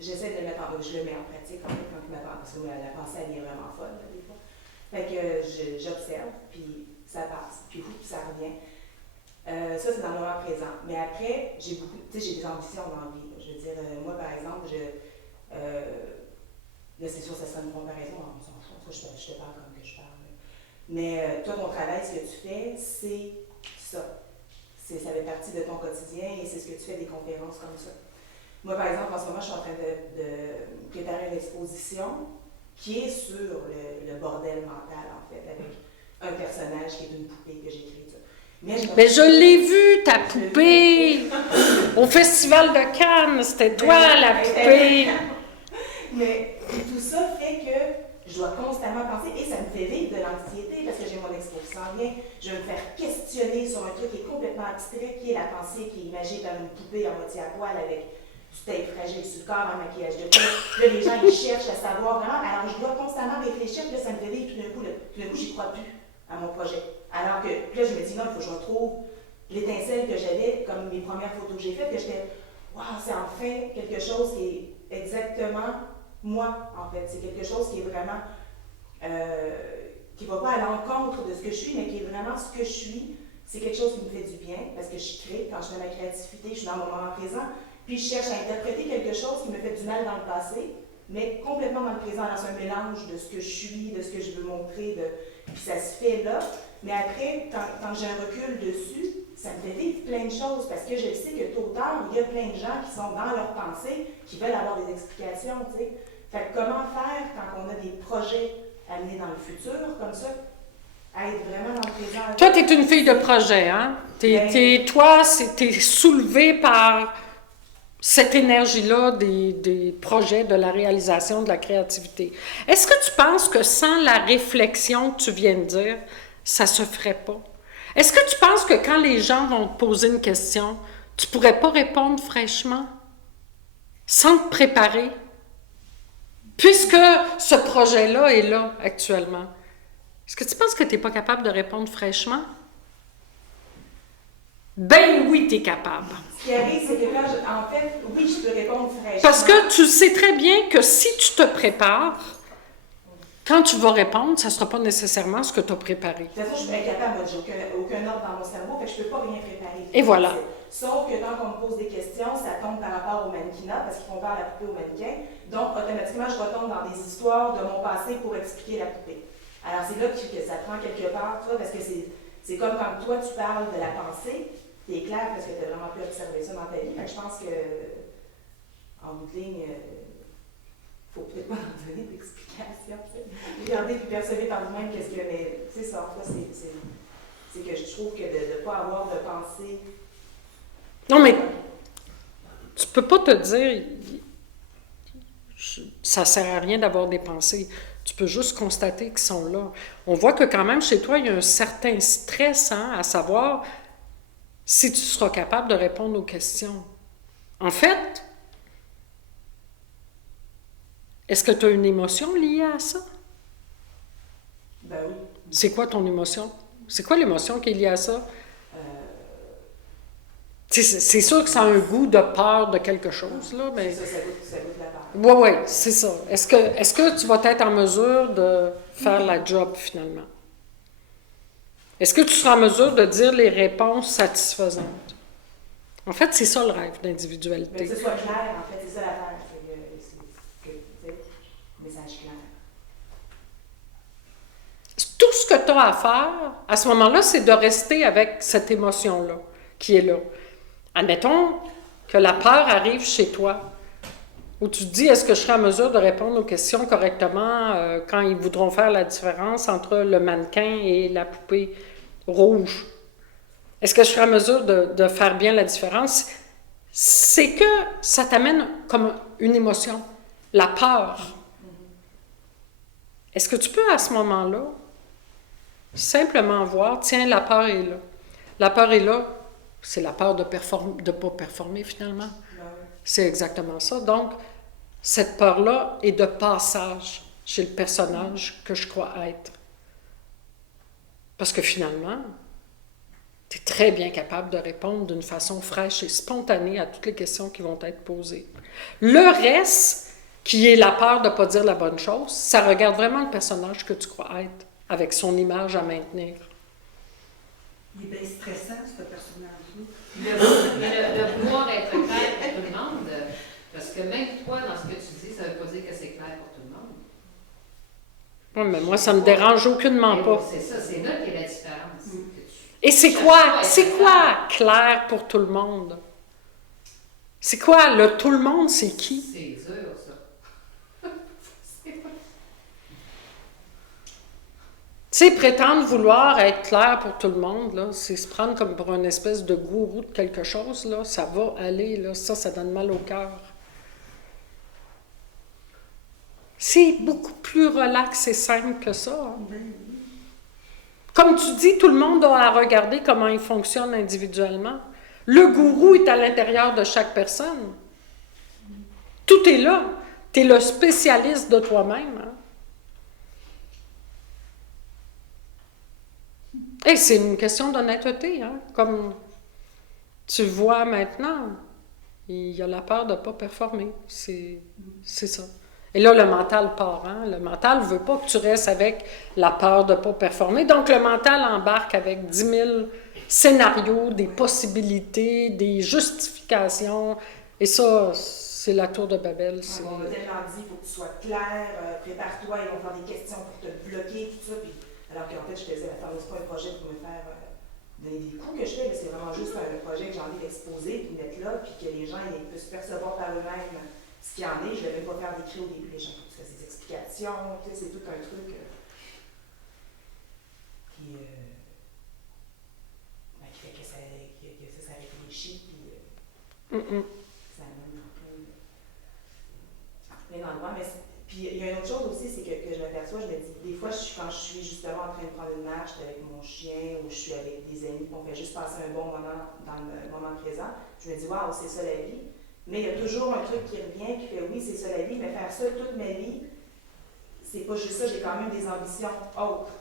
j'essaie de le mettre en... Je le mets en pratique, en fait, quand il m'attend. Parce que la pensée, elle est vraiment folle, là, des fois. Fait que j'observe, puis ça passe. Puis ça revient. Ça, c'est dans le moment présent. Mais après, j'ai des ambitions dans la vie. Je veux dire, moi, par exemple, là, c'est sûr, ça sera une comparaison, on s'en fout. Je te parle comme que je parle. Mais toi, ton travail, ce que tu fais, c'est ça. Ça fait partie de ton quotidien et c'est ce que tu fais des conférences comme ça. Moi, par exemple, en ce moment, je suis en train de préparer une exposition qui est sur le bordel mental, en fait, avec un personnage qui est une poupée que j'ai créée. Mais je l'ai vue, ta poupée, au Festival de Cannes, c'était toi la poupée. Mais tout ça fait que je dois constamment penser et ça me fait vivre de l'anxiété parce que j'ai mon exposition en lien. Je vais me faire questionner sur un truc qui est complètement abstrait, qui est la pensée qui est imagée par une poupée à moitié à poil avec du tape fragile sur le corps, un maquillage de peau. Là, les gens, ils cherchent à savoir vraiment. Alors, je dois constamment réfléchir, puis là, ça me fait vivre tout d'un coup, j'y crois plus à mon projet. Alors que, puis là, je me dis, non, il faut que je retrouve l'étincelle que j'avais, comme mes premières photos que j'ai faites, que j'étais, waouh, c'est enfin quelque chose qui est exactement moi, en fait. C'est quelque chose qui est vraiment, qui ne va pas à l'encontre de ce que je suis, mais qui est vraiment ce que je suis. C'est quelque chose qui me fait du bien, parce que je crée, quand je fais ma créativité, je suis dans mon moment présent, puis je cherche à interpréter quelque chose qui me fait du mal dans le passé, mais complètement dans le présent, dans un mélange de ce que je suis, de ce que je veux montrer, puis ça se fait là. Mais après, quand j'ai un recul dessus, ça me fait vivre plein de choses, parce que je sais que tôt ou tard, il y a plein de gens qui sont dans leur pensée, qui veulent avoir des explications, tu sais. Fait que comment faire quand on a des projets amenés dans le futur, comme ça, à être vraiment dans le présent? Toi, tu es une fille de projet, hein? Toi, tu es soulevée par cette énergie-là des projets, de la réalisation, de la créativité. Est-ce que tu penses que sans la réflexion que tu viens de dire, ça se ferait pas? Est-ce que tu penses que quand les gens vont te poser une question, tu pourrais pas répondre fraîchement, sans te préparer? Puisque ce projet-là est là actuellement, est-ce que tu penses que tu n'es pas capable de répondre fraîchement? Ben oui, tu es capable. Ce qui arrive, c'est que quand en fait, oui, je peux répondre fraîchement. Parce que tu sais très bien que si tu te prépares, quand tu vas répondre, ça ne sera pas nécessairement ce que tu as préparé. De toute façon, je suis incapable, moi, j'ai aucun ordre dans mon cerveau, fait que je ne peux pas rien préparer. Et voilà. Sauf que quand on me pose des questions, ça tombe par rapport au mannequinat, parce qu'ils font faire la poupée au mannequin. Donc, automatiquement, je retombe dans des histoires de mon passé pour expliquer la poupée. Alors, c'est là que ça prend quelque part, tu vois, parce que c'est comme quand toi, tu parles de la pensée, t'es clair parce que tu as vraiment pu observer ça dans ta vie. Fait que je pense que, en bout de ligne, faut peut-être pas en donner d'explications. Regardez puis percevoir par vous-même qu'est-ce que. Mais c'est ça, en fait, c'est que je trouve que de ne pas avoir de pensée. Non, mais tu peux pas te dire ça sert à rien d'avoir des pensées. Tu peux juste constater qu'ils sont là. On voit que quand même chez toi, il y a un certain stress, hein, à savoir si tu seras capable de répondre aux questions. En fait, est-ce que tu as une émotion liée à ça? Ben oui. C'est quoi ton émotion? C'est quoi l'émotion qui est liée à ça? C'est sûr que ça a un goût de peur de quelque chose, là, mais... Ça goûte la peur. Oui, c'est ça. Est-ce que tu vas être en mesure de faire la job, finalement? Est-ce que tu seras en mesure de dire les réponses satisfaisantes? En fait, c'est ça le rêve d'individualité. Mais que ce soit clair, en fait, c'est ça l'affaire. C'est message clair. Tout ce que tu as à faire, à ce moment-là, c'est de rester avec cette émotion-là, qui est là. Admettons que la peur arrive chez toi, où tu te dis, est-ce que je serai en mesure de répondre aux questions correctement quand ils voudront faire la différence entre le mannequin et la poupée rouge? Est-ce que je serai en mesure de faire bien la différence? C'est que ça t'amène comme une émotion, la peur. Est-ce que tu peux à ce moment-là simplement voir, tiens, la peur est là. La peur est là, c'est la peur de ne pas performer finalement. C'est exactement ça. Donc, cette peur-là est de passage chez le personnage que je crois être. Parce que finalement, Tu es très bien capable de répondre d'une façon fraîche et spontanée à toutes les questions qui vont être posées. Le reste, qui est la peur de ne pas dire la bonne chose, ça regarde vraiment le personnage que tu crois être, avec son image à maintenir. Il est bien stressant, ce personnage-là. Le vouloir être clair pour tout le monde, parce que même toi, dans ce que tu dis, ça ne veut pas dire que c'est clair pour tout le monde. Oui, mais moi, ça me dérange aucunement pas. C'est ça, c'est là qu'est la différence. Et c'est quoi clair pour tout le monde? C'est quoi, le tout le monde, c'est qui? C'est dur, ça. Tu sais, prétendre vouloir être clair pour tout le monde, là, c'est se prendre comme pour une espèce de gourou de quelque chose, là, ça va aller, là, ça donne mal au cœur. C'est beaucoup plus relax et simple que ça. Hein. Comme tu dis, tout le monde a à regarder comment il fonctionne individuellement. Le gourou est à l'intérieur de chaque personne. Tout est là. Tu es le spécialiste de toi-même. Hein? Et c'est une question d'honnêteté. Hein? Comme tu vois maintenant, il y a la peur de ne pas performer. C'est ça. Et là, le mental part. Hein? Le mental ne veut pas que tu restes avec la peur de ne pas performer. Donc, le mental embarque avec 10 000 scénarios, des possibilités, des justifications. Et ça, c'est la tour de Babel. On m'a tellement dit, il faut que tu sois clair, prépare-toi, ils vont faire des questions pour te bloquer, tout ça. Puis, alors qu'en fait, je te disais, attends, c'est pas un projet pour me faire donner des coups que je fais, c'est vraiment juste un projet que j'ai envie d'exposer, puis de mettre là, puis que les gens ils puissent percevoir par eux-mêmes ce qu'il y en est. Je ne vais même pas faire d'écrit au début, les gens, il faut que tu fasses des explications, tu sais, c'est tout un truc qui fait que ça réfléchit, puis ça amène plein d'endroits. Mais puis il y a une autre chose aussi, c'est que je m'aperçois, je me dis, des fois, quand je suis justement en train de prendre une marche avec mon chien ou je suis avec des amis, qu'on fait juste passer un bon moment dans le moment présent, je me dis, waouh, c'est ça la vie. Mais il y a toujours un truc qui revient qui fait, oui, c'est ça la vie, mais faire ça toute ma vie, c'est pas juste ça, j'ai quand même des ambitions autres.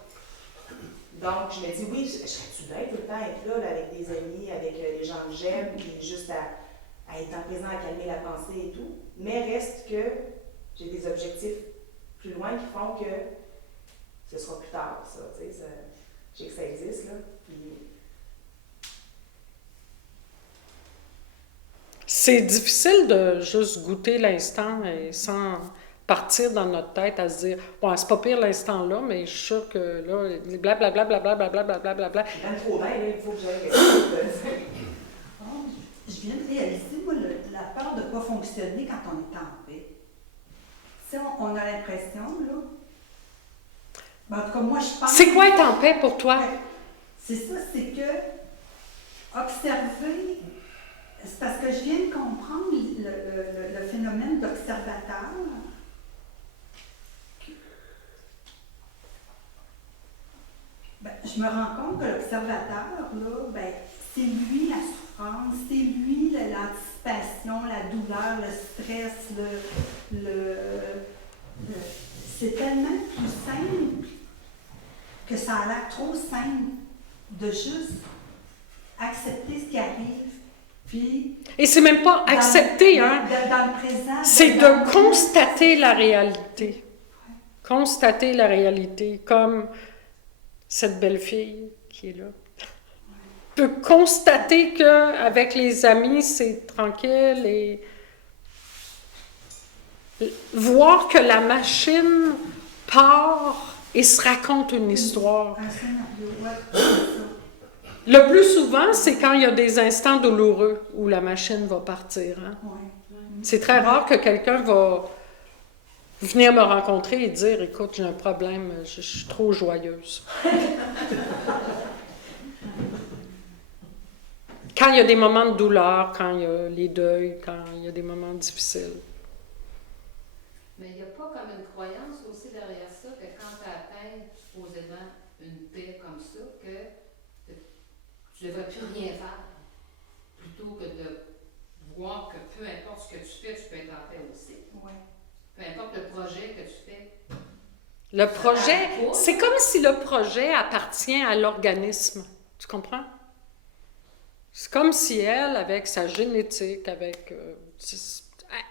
Donc, je me dis, oui, je serais-tu bien tout le temps être là avec des amis, avec les gens que j'aime, puis juste à être en présent, à calmer la pensée et tout. Mais reste que j'ai des objectifs plus loin qui font que ce sera plus tard, ça. Tu sais, je sais que ça existe, là. Puis... C'est difficile de juste goûter l'instant et sans partir dans notre tête à se dire ouais, c'est pas pire l'instant là, mais je suis sûre que là, blablabla, blablabla, blablabla, blablabla. C'est même trop bien, là, il faut que j'aille quelque chose. Je viens de réaliser, moi, la peur de ne pas fonctionner quand on est en paix. Tu sais, on a l'impression, là. Ben, en tout cas, moi, je pense. C'est quoi être en paix pour toi? C'est ça, c'est que observer. C'est parce que je viens de comprendre le phénomène d'observateur. Ben, je me rends compte que l'observateur, là, ben, c'est lui la souffrance, c'est lui l'anticipation, la douleur, le stress, c'est tellement plus simple que ça a l'air trop simple de juste accepter ce qui arrive. Puis, et c'est même pas accepter, hein? Dans le présent. C'est de constater la réalité. Constater la réalité, comme cette belle fille qui est là. Peut constater qu'avec les amis, c'est tranquille et voir que la machine part et se raconte une histoire. Un scénario, ouais. Le plus souvent, c'est quand il y a des instants douloureux où la machine va partir. Hein? Ouais. C'est très rare que quelqu'un va venir me rencontrer et dire « Écoute, j'ai un problème, je suis trop joyeuse. » Quand il y a des moments de douleur, quand il y a les deuils, quand il y a des moments difficiles. Mais il n'y a pas comme une croyance aussi derrière ça que quand tu atteins supposément une paix comme ça, que tu ne devrais plus rien faire, plutôt que de voir que peu importe ce que tu fais, tu peux être en paix aussi. Ouais. Peu importe le projet que tu fais. Le projet, c'est comme si le projet appartient à l'organisme. Tu comprends? comme si elle, avec sa génétique,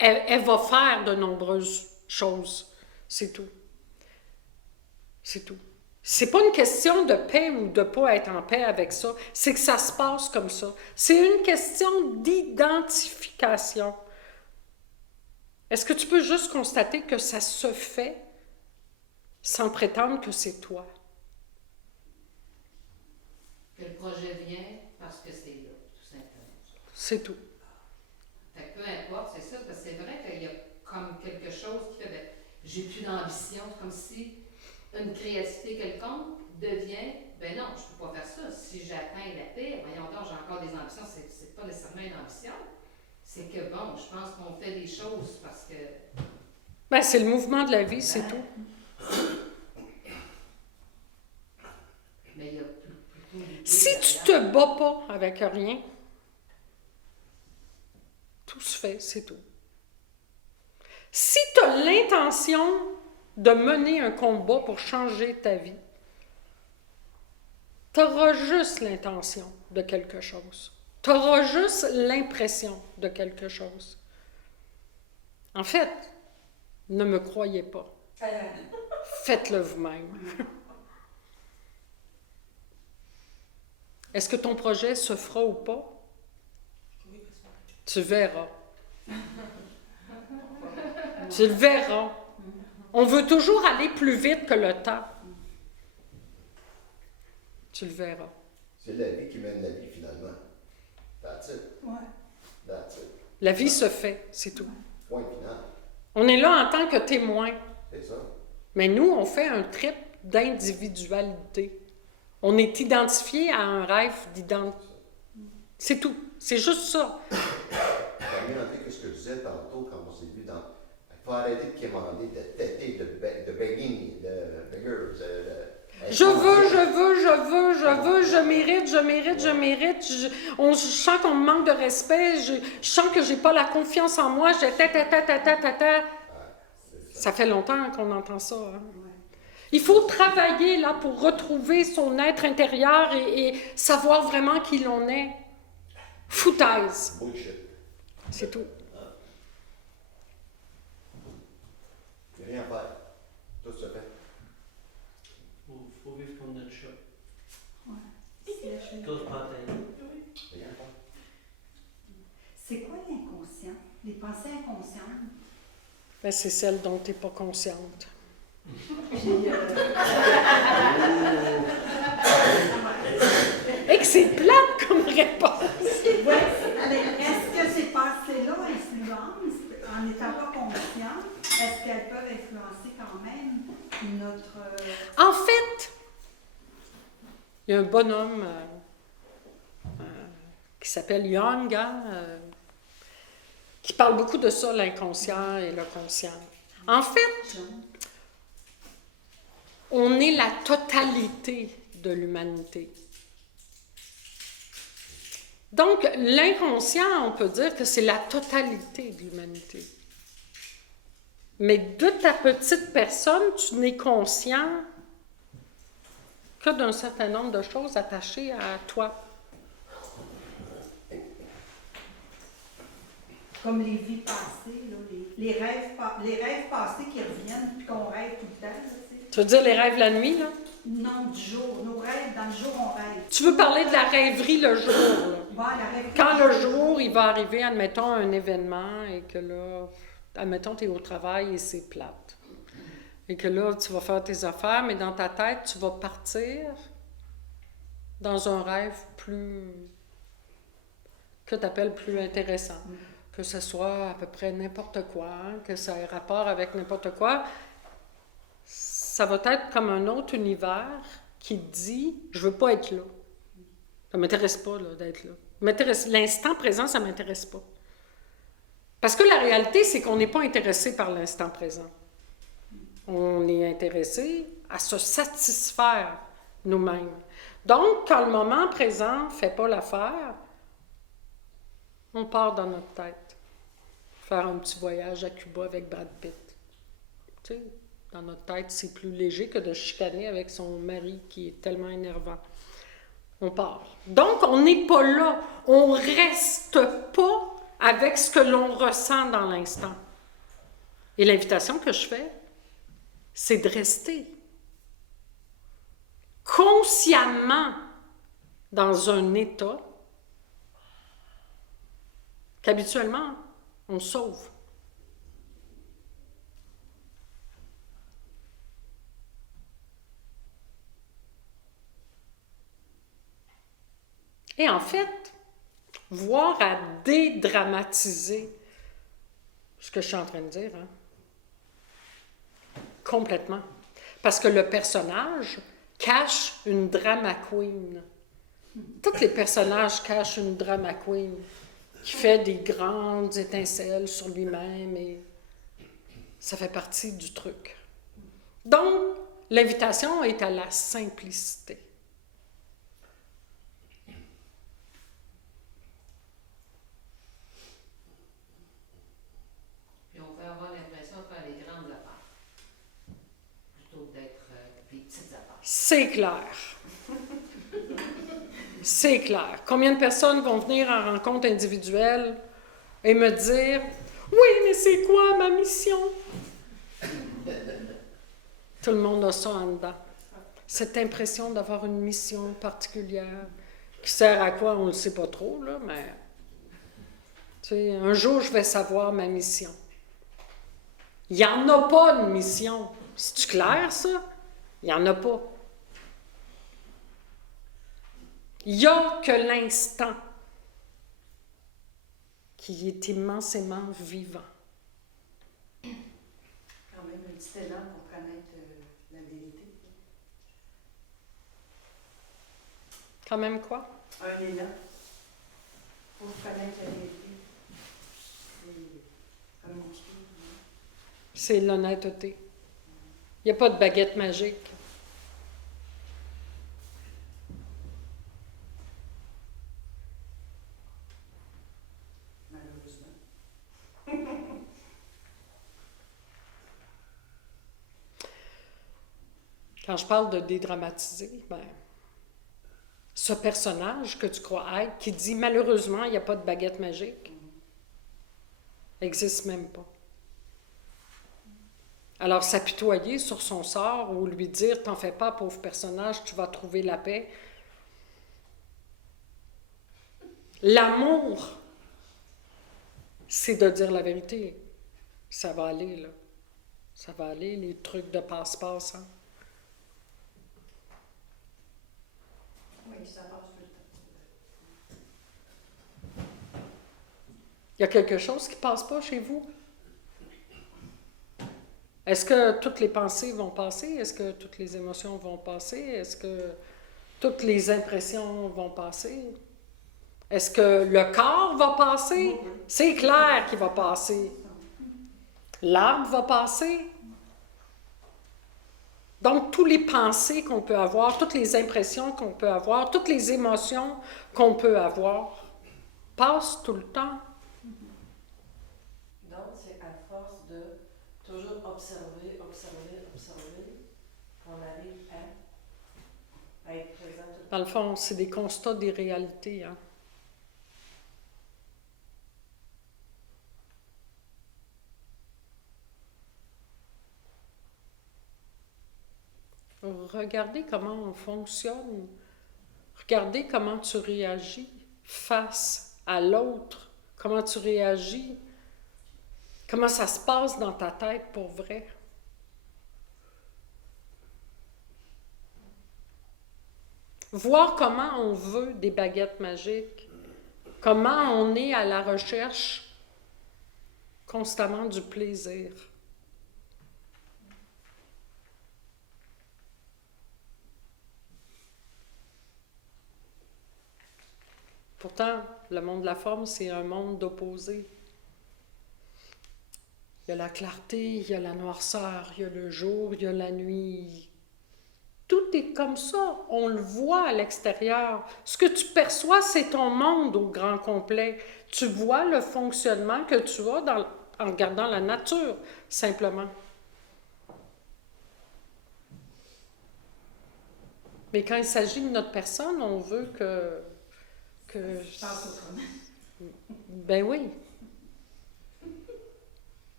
elle va faire de nombreuses choses. C'est tout. C'est tout. C'est pas une question de paix ou de pas être en paix avec ça. C'est que ça se passe comme ça. C'est une question d'identification. Est-ce que tu peux juste constater que ça se fait sans prétendre que c'est toi? Que le projet vient parce que c'est là, tout simplement. C'est tout. Fait que peu importe, c'est ça, parce que c'est vrai qu'il y a comme quelque chose qui fait, ben, j'ai plus d'ambition, c'est comme si une créativité quelconque devient, ben non, je peux pas faire ça. Si j'atteins la paix, voyons donc, j'ai encore des ambitions, c'est pas nécessairement une ambition. C'est que bon, je pense qu'on fait des choses parce que... Ben, c'est le mouvement de la vie, c'est tout. Mais il y a plutôt... Si tu te bats pas avec rien, tout se fait, c'est tout. Si tu as l'intention de mener un combat pour changer ta vie, tu auras juste l'intention de quelque chose. Tu auras juste l'impression de quelque chose. En fait, ne me croyez pas. Faites-le vous-même. Est-ce que ton projet se fera ou pas? Tu verras. Tu le verras. On veut toujours aller plus vite que le temps. Tu le verras. C'est la vie qui mène la vie, finalement. That's it. Ouais. That's it. La vie se fait, c'est tout. Point final. On est là en tant que témoin. C'est ça. Mais nous, on fait un trip d'individualité. On est identifié à un rêve d'identité. C'est tout. C'est juste ça. J'ai bien entendu ce que je disais tantôt quand on s'est vu dans... Il faut arrêter de quémander, de têter, de begging, de beggars. Je veux, je mérite. Je sens qu'on me manque de respect, je sens que j'ai pas la confiance en moi, Ça fait longtemps qu'on entend ça. Hein? Il faut travailler là pour retrouver son être intérieur et savoir vraiment qui l'on est. Foutaise. Bullshit. C'est tout. Rien faire. Tout se fait. Faut vivre comme notre chat. Ouais. Cause pas tête. Rien faire. C'est quoi l'inconscient? Les pensées inconscientes? Ben, c'est celle dont tu n'es pas consciente. Puis, Et que c'est plate comme réponse. ouais, est-ce que ces pensées-là influencent, en n'étant pas conscient, est-ce qu'elles peuvent influencer quand même notre... En fait, il y a un bonhomme qui s'appelle Jung, qui parle beaucoup de ça, l'inconscient et le conscient. En fait, on est la totalité de l'humanité. Donc, l'inconscient, on peut dire que c'est la totalité de l'humanité. Mais de ta petite personne, tu n'es conscient que d'un certain nombre de choses attachées à toi. Comme les vies passées, là, les rêves passés qui reviennent, puis qu'on rêve tout le temps. Là, Tu veux dire les rêves la nuit, là? non, du jour. Nos rêves, dans le jour, on rêve. Tu veux parler de la rêverie le jour, là? Ouais, la rêve. Quand le jour, il va arriver, admettons, un événement, et que là, admettons, tu es au travail et c'est plate. Et que là, tu vas faire tes affaires, mais dans ta tête, tu vas partir dans un rêve que tu appelles plus intéressant. Que ce soit à peu près n'importe quoi, hein, que ça ait rapport avec n'importe quoi. Ça va être comme un autre univers qui te dit « Je veux pas être là. Ça m'intéresse pas là, d'être là. L'instant présent, ça m'intéresse pas. » Parce que la réalité, c'est qu'on n'est pas intéressé par l'instant présent. On est intéressé à se satisfaire nous-mêmes. Donc, quand le moment présent ne fait pas l'affaire, on part dans notre tête. Faire un petit voyage à Cuba avec Brad Pitt. Tu sais, dans notre tête, c'est plus léger que de chicaner avec son mari qui est tellement énervant. on part. Donc, on n'est pas là. On reste pas avec ce que l'on ressent dans l'instant. Et l'invitation que je fais, c'est de rester consciemment dans un état qu'habituellement, on sauve. Et en fait, voir à dédramatiser ce que je suis en train de dire, hein? Complètement. Parce que le personnage cache une drama queen. Tous les personnages cachent une drama queen qui fait des grandes étincelles sur lui-même et ça fait partie du truc. Donc, l'invitation est à la simplicité. Puis on peut avoir l'impression de faire les grandes affaires plutôt que d'être des petites affaires. C'est clair. C'est clair. Combien de personnes vont venir en rencontre individuelle et me dire « Oui, mais c'est quoi ma mission? » Tout le monde a ça en dedans. Cette impression d'avoir une mission particulière qui sert à quoi, on ne le sait pas trop, là, mais tu sais, un jour, je vais savoir ma mission. Il n'y en a pas de mission. C'est-tu clair, ça? Il n'y en a pas. Il n'y a que l'instant qui est immensément vivant. Quand même un petit élan pour connaître la vérité. Quand même quoi? Un élan pour connaître la vérité. C'est un petit peu. C'est l'honnêteté. Il n'y a pas de baguette magique. Quand je parle de dédramatiser, ben, ce personnage que tu crois être, qui dit malheureusement, il n'y a pas de baguette magique, n'existe même pas. Alors, s'apitoyer sur son sort ou lui dire « T'en fais pas, pauvre personnage, tu vas trouver la paix ». L'amour, c'est de dire la vérité. Ça va aller, là. Ça va aller, les trucs de passe-passe, hein? Oui, ça passe tout le temps. Il y a quelque chose qui ne passe pas chez vous? Est-ce que toutes les pensées vont passer? Est-ce que toutes les émotions vont passer? Est-ce que toutes les impressions vont passer? Est-ce que le corps va passer? C'est clair qu'il va passer. L'âme va passer. Donc, toutes les pensées qu'on peut avoir, toutes les impressions qu'on peut avoir, toutes les émotions qu'on peut avoir, passent tout le temps. Donc, c'est à force de toujours observer, qu'on arrive à être présent. Dans le fond, c'est des constats des réalités, hein. Regardez comment on fonctionne. Regardez comment tu réagis face à l'autre. Comment tu réagis. Comment ça se passe dans ta tête pour vrai. Voir comment on veut des baguettes magiques. Comment on est à la recherche constamment du plaisir. Pourtant, le monde de la forme, c'est un monde d'opposés. Il y a la clarté, il y a la noirceur, il y a le jour, il y a la nuit. Tout est comme ça, on le voit à l'extérieur. Ce que tu perçois, c'est ton monde au grand complet. Tu vois le fonctionnement que tu as en regardant la nature, simplement. Mais quand il s'agit de notre personne, on veut que Je pense autrement. ben oui.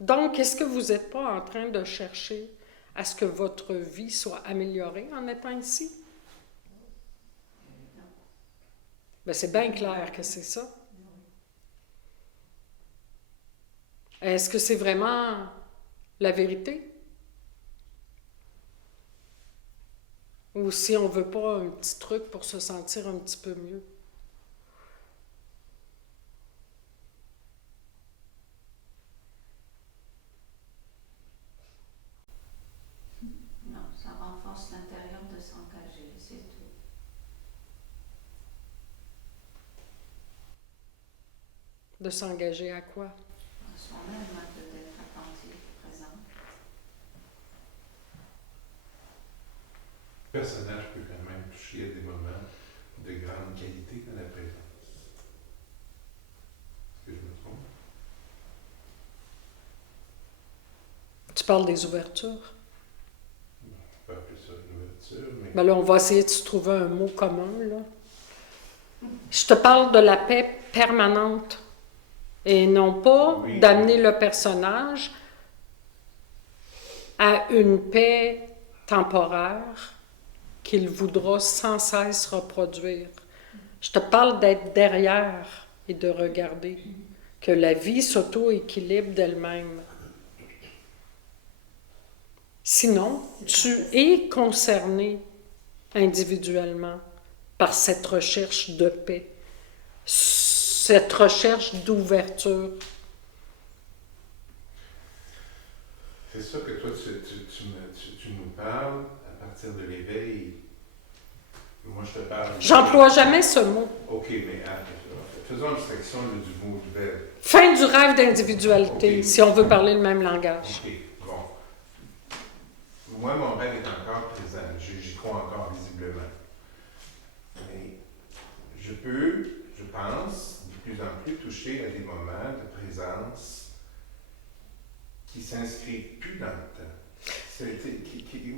Donc, est-ce que vous n'êtes pas en train de chercher à ce que votre vie soit améliorée en étant ici? Ben, c'est bien clair que c'est ça. Est-ce que c'est vraiment la vérité? Ou si on ne veut pas un petit truc pour se sentir un petit peu mieux? Non, ça renforce l'intérieur de s'engager, c'est tout. De s'engager à quoi? En soi-même, d'être attentif, présent. Le personnage peut quand même toucher à des moments de grande qualité dans la présence. Est-ce que je me trompe? Tu parles des ouvertures? On peut appeler ça une ouverture, mais Ben là, on va essayer de se trouver un mot commun, là. Je te parle de la paix permanente et non pas Oui. d'amener le personnage à une paix temporaire qu'il voudra sans cesse reproduire. Je te parle d'être derrière et de regarder que la vie s'auto-équilibre d'elle-même. Sinon, tu es concerné individuellement par cette recherche de paix, cette recherche d'ouverture. c'est ça que toi, tu nous parles à partir de l'éveil. Moi, je te parle. J'emploie jamais ce mot. OK, mais faisons abstraction là, du mot du verbe. Fin du rêve d'individualité, Ok. si on veut parler le même langage. OK, bon. Moi, mon rêve est encore présent. J'y crois encore visiblement. Mais je pense, de plus en plus toucher à des moments de présence qui s'inscrivent plus dans le temps.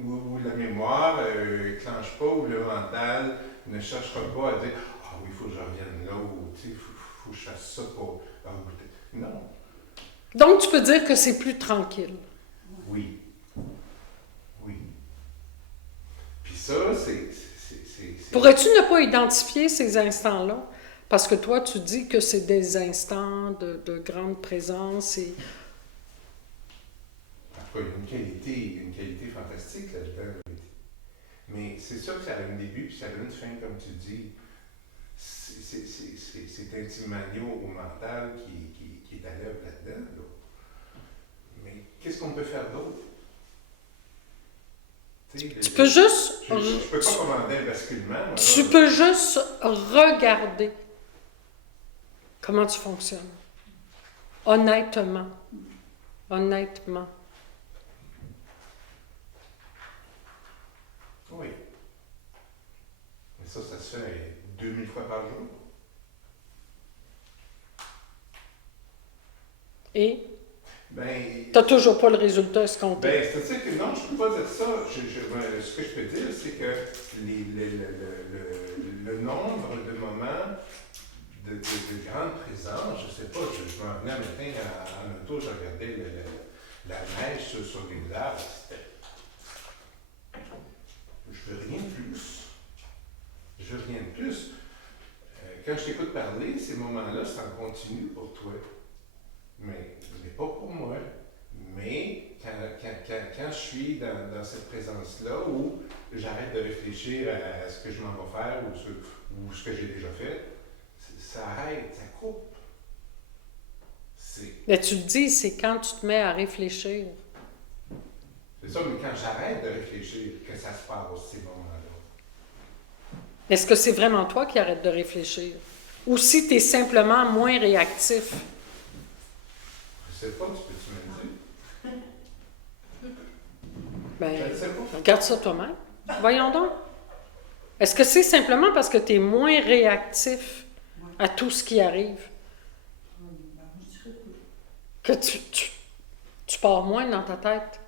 Où la mémoire ne clenche pas, où le mental ne cherchera pas à dire « Ah oui, il faut que je revienne là » ou « Il faut que je fasse ça pour goûter. » Non. Donc, tu peux dire que c'est plus tranquille. Oui. Oui. Puis ça, c'est... Pourrais-tu ne pas identifier ces instants-là? Parce que toi, tu dis que c'est des instants de grande présence et... En tout cas, il y a une qualité fantastique là-dedans. Mais c'est sûr que ça a un début puis ça a une fin, comme tu dis. C'est intimement lié au mental qui est à l'œuvre là-dedans. Là. Mais qu'est-ce qu'on peut faire d'autre? Tu peux juste... Je ne peux pas commander un basculement. Moi, Tu là. peux juste regarder comment tu fonctionnes. Honnêtement. Honnêtement. Oui. Mais ça se fait 2000 fois par jour. Et Ben, tu n'as toujours pas le résultat escompté. ben, c'est-à-dire que non, je ne peux pas dire ça. Ce que je peux dire, c'est que le nombre de moments de grande présence, je ne sais pas, je m'en venais un matin en auto, je regardais la neige sur les arbres, c'était... Je veux rien de plus. Je veux rien de plus. Quand je t'écoute parler, ces moments-là, c'est en continu pour toi. Mais pas pour moi. Mais quand je suis dans cette présence-là où j'arrête de réfléchir à ce que je m'en vais faire ou ce que j'ai déjà fait, ça arrête, ça coupe. Mais tu te dis, c'est quand tu te mets à réfléchir. C'est ça, mais quand j'arrête de réfléchir, que ça se passe, ces moments-là. Est-ce que c'est vraiment toi qui arrêtes de réfléchir? Ou si tu es simplement moins réactif? Je sais pas, tu peux-tu me le dire? Ben, Je ne sais pas. regarde ça toi-même. Voyons donc. Est-ce que c'est simplement parce que tu es moins réactif à tout ce qui arrive que tu pars moins dans ta tête?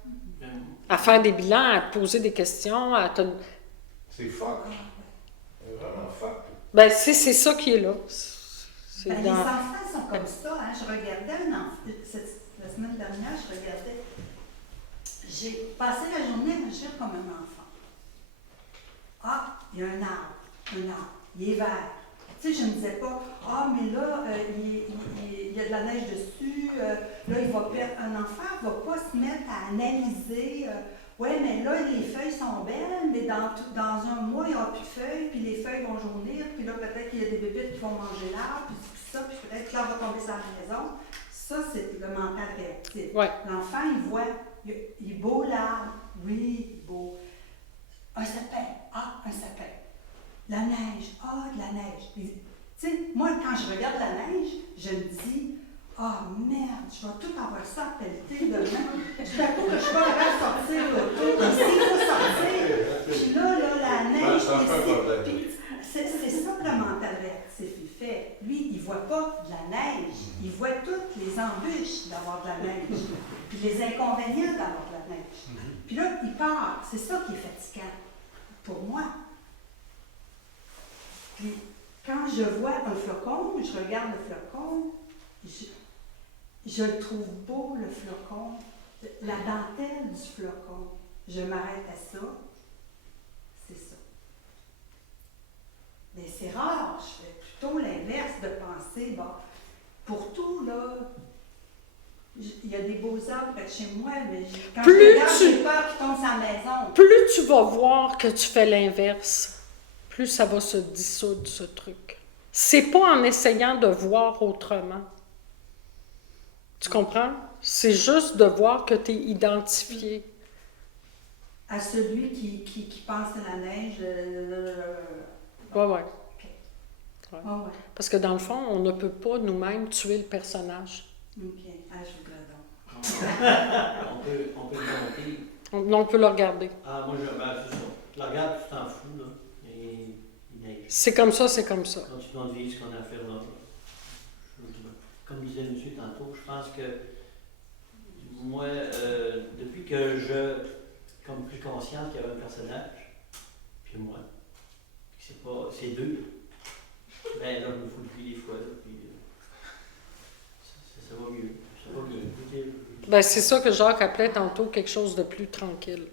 à faire des bilans, à te poser des questions, à te... C'est fuck. Ah, ouais. C'est vraiment fuck. Ben, c'est ça qui est là. C'est Ben, les dans... enfants sont comme ça. Hein. Je regardais un enfant, la semaine dernière, je regardais. J'ai passé la journée à agir comme un enfant. Ah, il y a un arbre, il est vert. Tu sais, je ne me disais pas, ah, mais là, il y a de la neige dessus, là, il va perdre. Un enfant ne va pas se mettre à analyser, ouais, mais là, les feuilles sont belles, mais dans un mois, il n'y aura plus de feuilles, puis les feuilles vont jaunir, puis là, peut-être qu'il y a des bébites qui vont manger l'arbre, puis ça, puis peut-être que l'arbre va tomber sur la maison. Ça, c'est le mental réactif. Ouais. L'enfant, il voit, il est beau l'arbre, oui, il est beau. Un sapin, ah, un sapin. La neige, ah, de la neige. Tu sais, moi, quand je regarde la neige, je me dis, ah, merde, je vais tout avoir ça à pelleter demain. Tout à coup, que je suis pas capable de sortir l'auto, s'il faut sortir. Puis là, la neige, c'est ça que le mental réactif, il fait. Lui, il ne voit pas de la neige. Il voit toutes les embûches d'avoir de la neige. Puis les inconvénients d'avoir de la neige. Puis là, il part. C'est ça qui est fatigant pour moi. Puis, quand je vois un flocon, je regarde le flocon, je le trouve beau, le flocon, la dentelle du flocon. Je m'arrête à ça, c'est ça. Mais c'est rare, je fais plutôt l'inverse de penser, bon, pour tout, là, il y a des beaux arbres près de chez moi, mais quand Plus je regarde, tu- j'ai peur qu'ils tombent sur la maison. Plus tu vas voir que tu fais l'inverse, plus ça va se dissoudre, ce truc. C'est pas en essayant de voir autrement. Tu comprends? C'est juste de voir que tu es identifié. À celui qui pense à la neige, Ouais, ouais. Ah ouais. Parce que dans le fond, on ne peut pas nous-mêmes tuer le personnage. OK. Ah, je voudrais donc. On peut le monter. On peut le regarder. Ah, moi, c'est ça. Tu la regardes, tu t'en fous, là. Et il neige. C'est comme ça, c'est comme ça. Continuons de vivre ce qu'on a à faire là. Comme disait monsieur tantôt, je pense que moi, depuis que je, comme plus consciente qu'il y avait un personnage, puis moi, c'est deux, ben là, il me faut le des fois, là, puis ça va mieux. Ça va mieux. Écoutez, Ben, c'est ça que Jacques appelait tantôt quelque chose de plus tranquille.